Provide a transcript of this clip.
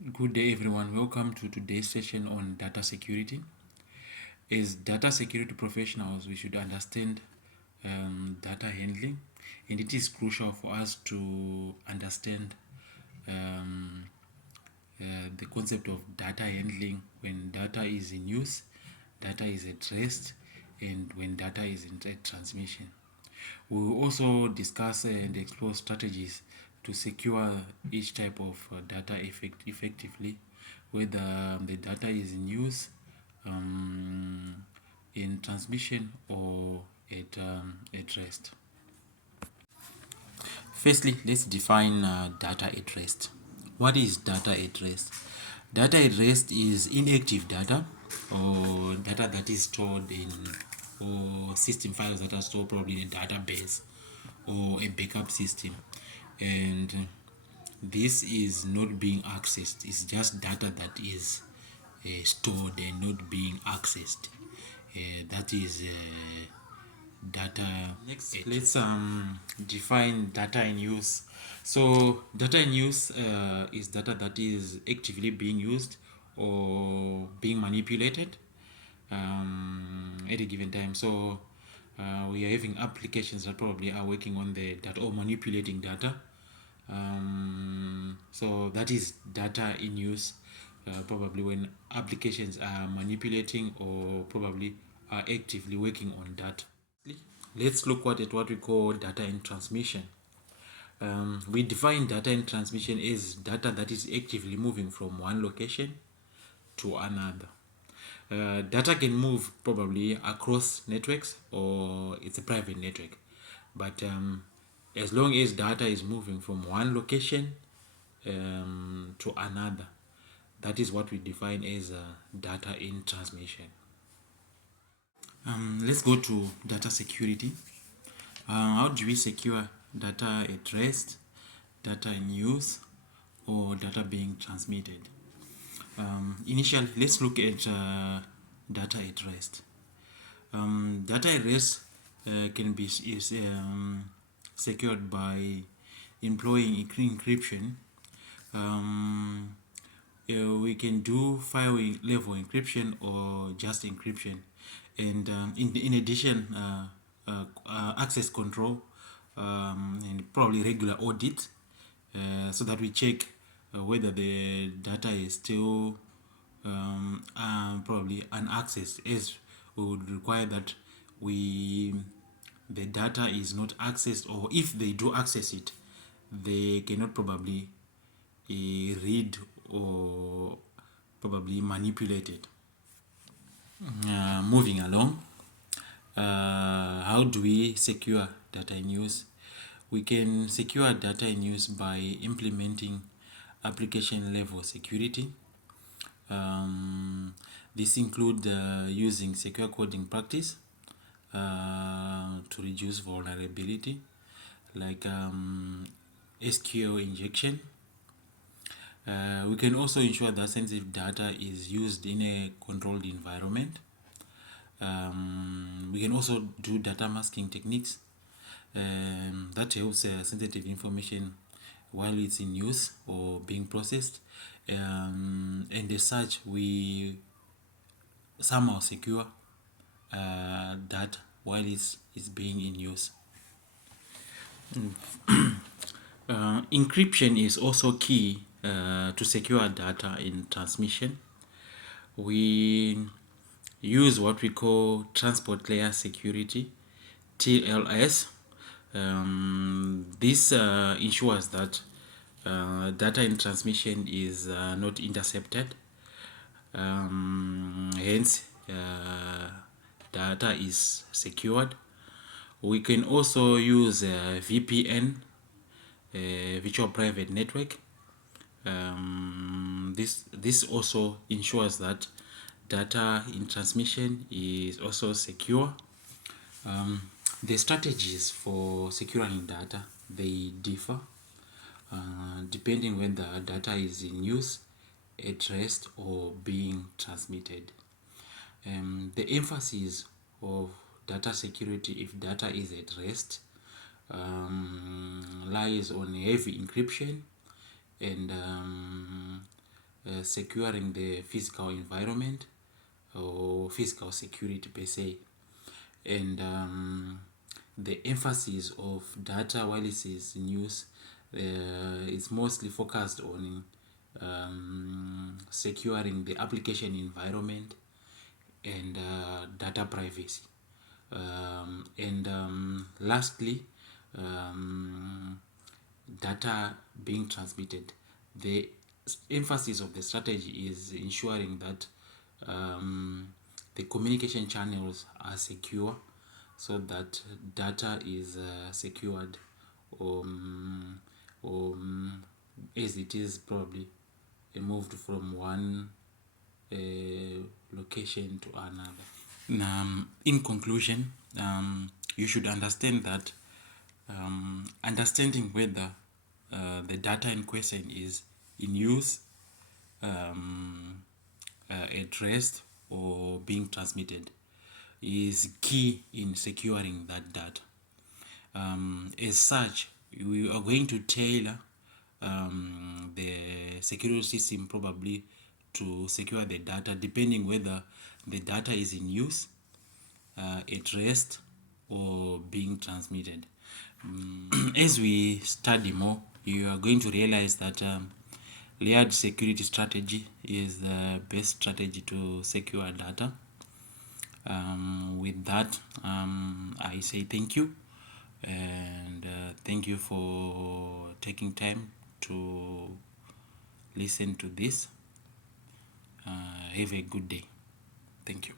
Good day, everyone. Welcome to today's session on data security. As data security professionals, we should understand data handling, and it is crucial for us to understand um, the concept of data handling when data is in use, data is at rest, and when data is in transmission. We will also discuss and explore strategies to secure each type of data effectively, whether the data is in use, in transmission, or at rest. Firstly, let's define data at rest. What is data at rest? Data at rest is inactive data or data that is stored in or system files that are stored probably in a database or a backup system, and this is not being accessed. It's just data that is stored and not being accessed. That is data. Next, let's define data in use. So data in use is data that is actively being used or being manipulated at a given time. So we are having applications that probably are working on the data or manipulating data. So that is data in use, probably when applications are manipulating or probably are actively working on data. Let's look at what we call data in transmission. We define data in transmission as data that is actively moving from one location to another. Data can move probably across networks or it's a private network, but as long as data is moving from one location to another, that is what we define as data in transmission. Let's go to data security. How do we secure data at rest, data in use, or data being transmitted? Initially, let's look at data at rest. Data at rest can be secured by employing encryption. Um, we can do file level encryption or just encryption, and in addition, access control and probably regular audit, so that we check whether the data is still probably unaccessed, as we would require that we the data is not accessed, or if they do access it, they cannot probably read or probably manipulate it. Moving along, how do we secure data in use? We can secure data in use by implementing application level security. This includes using secure coding practice to reduce vulnerability, like SQL injection. We can also ensure that sensitive data is used in a controlled environment. We can also do data masking techniques that helps sensitive information while it's in use or being processed, and as such we somehow secure data while it's being in use. Encryption is also key to secure data in transmission. We use what we call transport layer security, TLS. This ensures that data in transmission is not intercepted. Hence, data is secured. We can also use VPN, virtual private network. This also ensures that data in transmission is also secure. The strategies for securing data, they differ depending when the data is in use, at rest, or being transmitted. The emphasis of data security, if data is at rest, lies on heavy encryption and securing the physical environment or physical security per se. And the emphasis of data while it is in use is mostly focused on securing the application environment and data privacy. And lastly, data being transmitted. The emphasis of the strategy is ensuring that the communication channels are secure, so that data is secured, or as it is probably moved from one location to another. In conclusion, you should understand that understanding whether the data in question is in use, at rest, or being transmitted is key in securing that data. As such, we are going to tailor the security system probably to secure the data depending whether the data is in use, at rest, or being transmitted. As we study more, you are going to realize that layered security strategy is the best strategy to secure data. With that, I say thank you, and thank you for taking time to listen to this. Have a good day. Thank you.